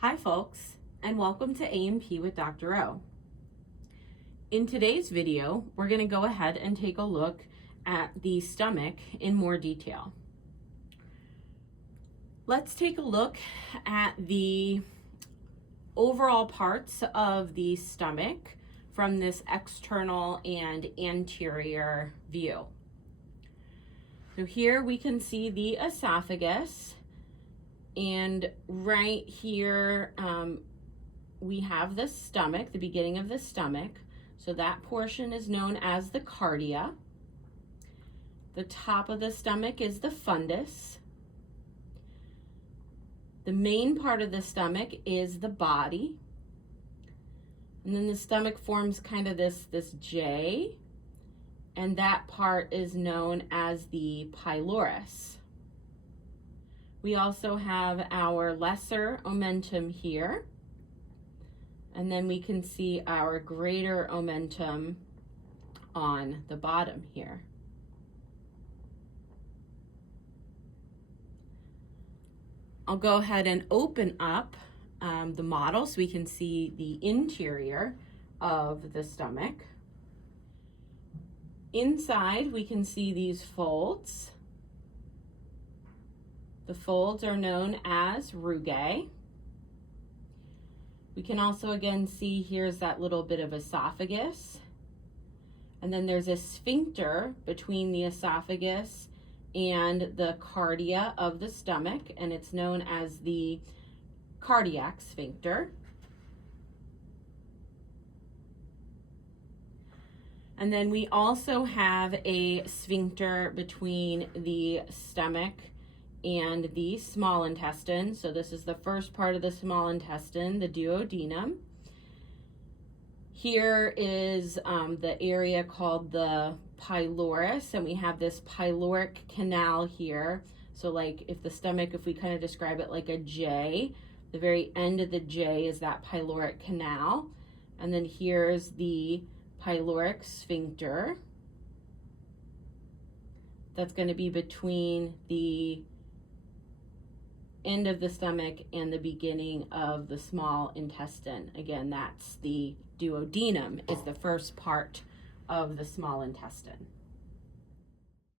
Hi folks, and welcome to A&P with Dr. O. In today's video, we're going to go ahead and take a look at the stomach in more detail. Let's take a look at the overall parts of the stomach from this external and anterior view. So here we can see the esophagus, and right here we have the stomach, the beginning of the stomach. So that portion is known as the cardia. The top of the stomach is the fundus. The main part of the stomach is the body. And then the stomach forms kind of this J, and that part is known as the pylorus. We also have our lesser omentum here, and then we can see our greater omentum on the bottom here. I'll go ahead and open up the model so we can see the interior of the stomach. Inside, we can see these folds. The folds are known as rugae. We can also again see here's that little bit of esophagus. And then there's a sphincter between the esophagus and the cardia of the stomach, and it's known as the cardiac sphincter. And then we also have a sphincter between the stomach and the small intestine. So this is the first part of the small intestine, the duodenum. Here is the area called the pylorus, and we have this pyloric canal here. So like if the stomach, if we kind of describe it like a J, the very end of the J is that pyloric canal. And then here's the pyloric sphincter. That's going to be between the end of the stomach and the beginning of the small intestine. Again, that's the duodenum, is the first part of the small intestine.